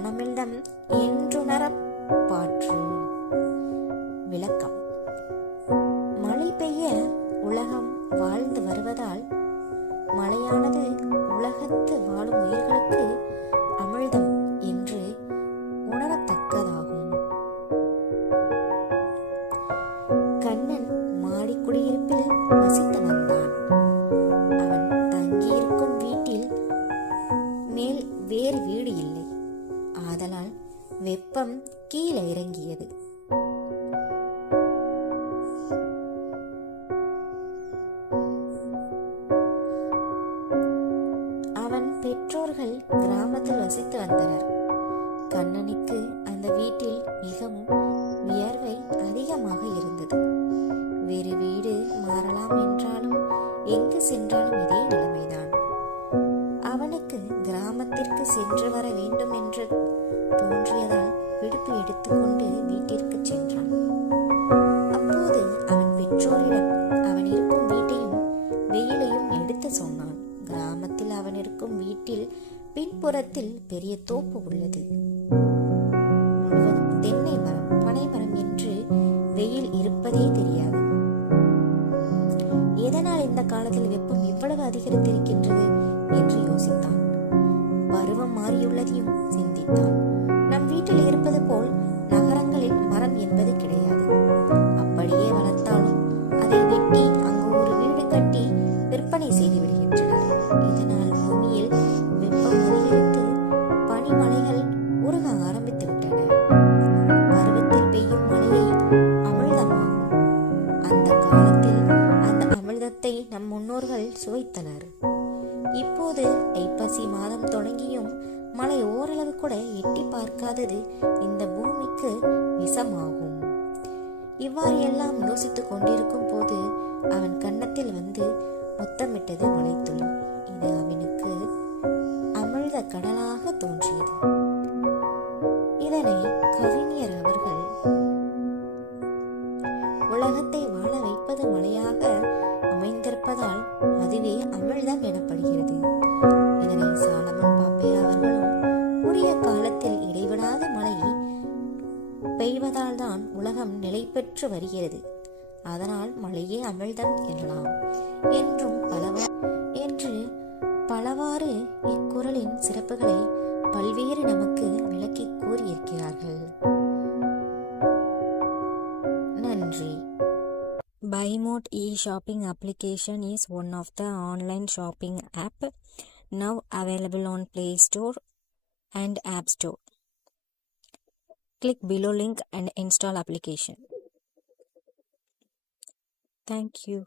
வானமில்தம் என்றுணரப் பாற்று. விளக்கம். மழை பெய்ய உலகம் வாழ்ந்து வருவதால் மழையானது உலகத்து வாழும் உயிர்களுக்கு அமிழ்தம் என்று உணரத்தக்கதாகும். கண்ணன் மாடி குடியிருப்பில் வசித்து வந்தான். அவன் தங்கியிருக்கும் வீட்டில் மேல் வேறு வீடு இல்லை. ஆதலால் வெப்பம் கீழே இறங்கியது. அவன் பெற்றோர்கள் கிராமத்தில் வசித்து வந்தனர். கண்ணனுக்கு அந்த வீட்டில் மிகவும் வியர்வை அதிகமாக இருந்தது. வேறு வீடு மாறலாம் என்றாலும் எங்கு சென்றாலும் இதே நிலைமைதான். அவனுக்கு கிராமத்திற்கு சென்று வர வேண்டும் என்று தோன்றியதால் விடுப்பு எடுத்துக்கொண்டு வீட்டிற்கு சென்றான். அப்போது அவன் பெற்றோரிடம் அவன் இருக்கும் வீட்டையும் வெயிலையும் எடுத்து சொன்னான். கிராமத்தில் அவன் இருக்கும் வீட்டில் பின்புறத்தில் பெரிய தோப்பு உள்ளது. முழுவதும் தென்னை மரம், பனை மரம் என்று வெயில் இருப்பதே தெரியாது. எதனால் இந்த காலத்தில் வெப்பம் இவ்வளவு அதிகரித்திருக்கின்றது என்று யோசித்தான். பருவம் மாறியுள்ளதையும் சிந்தித்தான். நம் வீட்டில் இருப்பது போல் நகரங்களில் மரம் என்பது கிடையாது. அப்படியே வளர்த்தாலும் அதை வெட்டி அங்கு ஒரு வீடு கட்டி விற்பனை செய்து விடுகின்றனர். இதனால் பூமியில் வெப்பம் அதிகரித்து பனிமலைகள் உருக ஆரம்பித்து விட்டன. பருவத்தில் பெய்யும் மழையை அமிழ்தமாகும். அந்த காலத்தில் அந்த அமிழ்தத்தை நம் முன்னோர்கள் சுவைத்தனர். இப்போது ஐப்பசி மாதம் தொடங்கியும் மழை ஓரளவு கூட எட்டி பார்க்காதது இந்த பூமிக்கு விஷமாகும். இவ்வாறு எல்லாம் யோசித்துக் கொண்டிருக்கும் போது அவன் கன்னத்தில் வந்து முத்தமிட்டது மழைத்துளி. இது அவனுக்கு அமிழ்த கடலாக தோன்றியது. இதனை கவிஞர் அவர்கள் உலகத்தை வாழ வைப்பது மழையாக அமைந்திருப்பதால் அதுவே அமிழ்தம் எனப்படுகிறது. இதனை சாலமன் பாப்பையா அவர்களும் உரிய காலத்தில் இடைவிடாத மழை பெய்வதால் தான் உலகம் நிலை பெற்று வருகிறது, அதனால் மழையே அமிழ்தம் எனலாம் என்று பலவாறு இக்குறளின் சிறப்புகளை பல்வேறு நமக்கு விளக்கி கூறியிருக்கிறார்கள். நன்றி. BuyMode e-shopping application is one of the online shopping app now available on Play Store and App Store. Click below link and install application. Thank you.